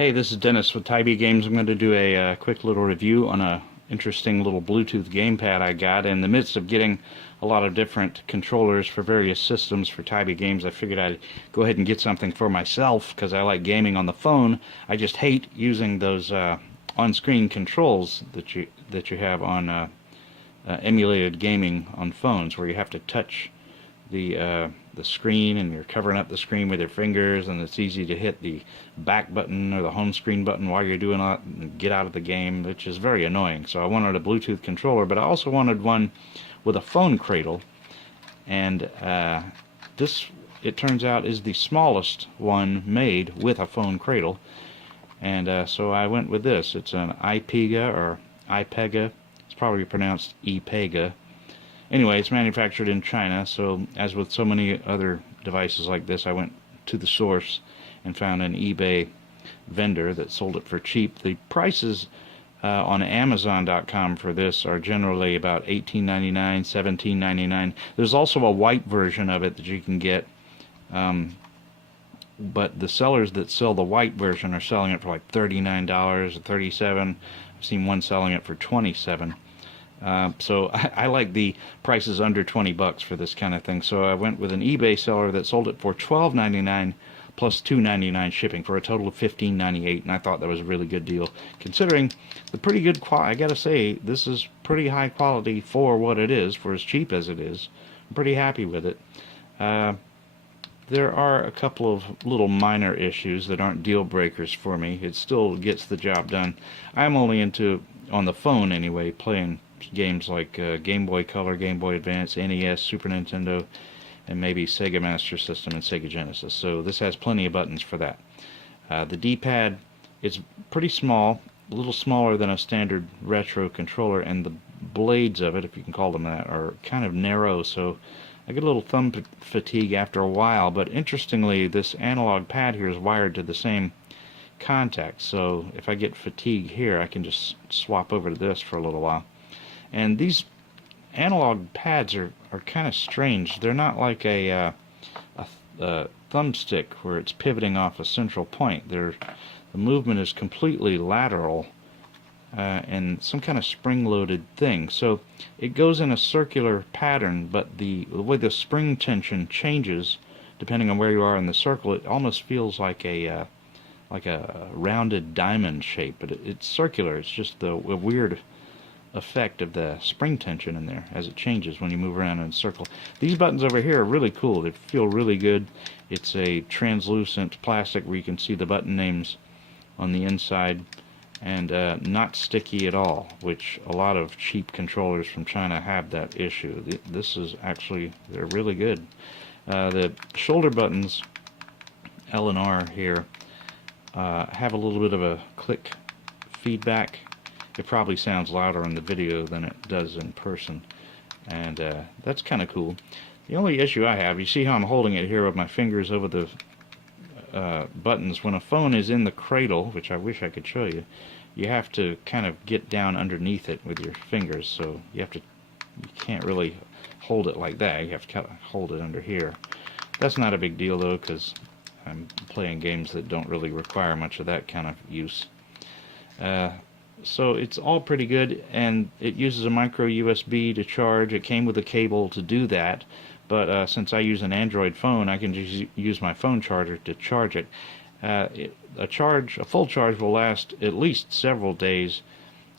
Hey, this is Dennis with Tybee Games. I'm going to do a quick little review on a interesting little Bluetooth gamepad I got. In the midst of getting a lot of different controllers for various systems for Tybee Games, I figured I'd go ahead and get something for myself because I like gaming on the phone. I just hate using those on-screen controls that you have on emulated gaming on phones, where you have to touch the screen and you're covering up the screen with your fingers, and it's easy to hit the back button or the home screen button while you're doing that and get out of the game, which is very annoying. So I wanted a Bluetooth controller, but I also wanted one with a phone cradle, and this, it turns out, is the smallest one made with a phone cradle, and so I went with this. It's an IPEGA or IPEGA. It's probably pronounced IPEGA. Anyway, it's manufactured in China, so as with so many other devices like this, I went to the source and found an eBay vendor that sold it for cheap. The prices on Amazon.com for this are generally about $18.99, $17.99. There's also a white version of it that you can get, but the sellers that sell the white version are selling it for like $39 or $37. I've seen one selling it for $27. So I like the prices under 20 bucks for this kind of thing. So I went with an eBay seller that sold it for $12.99 plus $2.99 shipping for a total of $15.98, and I thought that was a really good deal considering the pretty good quality. I gotta say, this is pretty high quality for what it is, for as cheap as it is. I'm pretty happy with it. There are a couple of little minor issues that aren't deal breakers for me. It still gets the job done. I'm only into, on the phone anyway, playing games like Game Boy Color, Game Boy Advance, NES, Super Nintendo, and maybe Sega Master System and Sega Genesis. So this has plenty of buttons for that. The D-pad is pretty small, a little smaller than a standard retro controller, and the blades of it, if you can call them that, are kind of narrow, so I get a little thumb fatigue after a while. But interestingly, this analog pad here is wired to the same contact, so if I get fatigue here, I can just swap over to this for a little while. And these analog pads are kind of strange. They're not like a thumbstick where it's pivoting off a central point. The movement is completely lateral and some kind of spring-loaded thing. So it goes in a circular pattern, but the way the spring tension changes depending on where you are in the circle, it almost feels like a rounded diamond shape. But it's circular. It's just a weird effect of the spring tension in there as it changes when you move around in a circle. These buttons over here are really cool. They feel really good. It's a translucent plastic where you can see the button names on the inside, and not sticky at all, which a lot of cheap controllers from China have that issue. This is actually, they're really good. The shoulder buttons, L and R here, have a little bit of a click feedback. It probably sounds louder in the video than it does in person, and that's kind of cool. The only issue I have, you see how I'm holding it here with my fingers over the buttons. When a phone is in the cradle, which I wish I could show you, you have to kind of get down underneath it with your fingers, so you can't really hold it like that. You have to kind of hold it under here. That's not a big deal though, because I'm playing games that don't really require much of that kind of use. So it's all pretty good, and it uses a micro USB to charge. It came with a cable to do that, but since I use an Android phone, I can just use my phone charger to charge it. A full charge will last at least several days.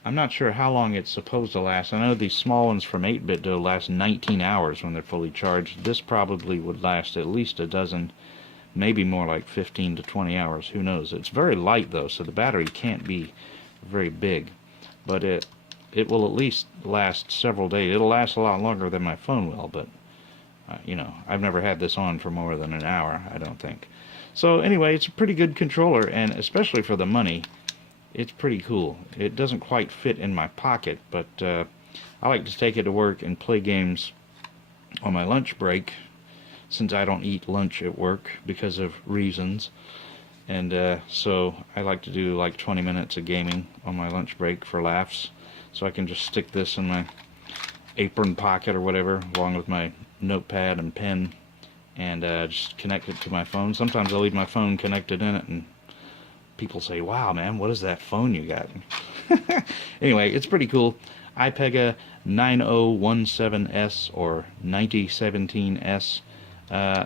I'm not sure how long it's supposed to last. I know these small ones from 8-bit do last 19 hours when they're fully charged. This probably would last at least a dozen, maybe more like 15 to 20 hours. Who knows? It's very light though, so the battery can't be very big, but it will at least last several days. It'll last a lot longer than my phone will, but you know, I've never had this on for more than an hour, I don't think. So anyway, it's a pretty good controller, and especially for the money, it's pretty cool. It doesn't quite fit in my pocket, but I like to take it to work and play games on my lunch break, since I don't eat lunch at work because of reasons. And so I like to do like 20 minutes of gaming on my lunch break for laughs. So I can just stick this in my apron pocket or whatever, along with my notepad and pen, and just connect it to my phone. Sometimes I leave my phone connected in it and people say, wow, man, what is that phone you got? Anyway, it's pretty cool. IPEGA 9017s or 9017s.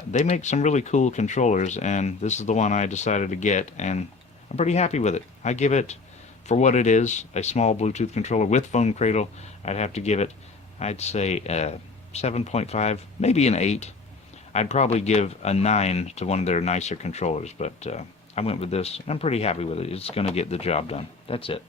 They make some really cool controllers, and this is the one I decided to get, and I'm pretty happy with it. I give it, for what it is, a small Bluetooth controller with phone cradle, I'd have to give it, I'd say 7.5, maybe an 8. I'd probably give a 9 to one of their nicer controllers, but I went with this, and I'm pretty happy with it. It's going to get the job done. That's it.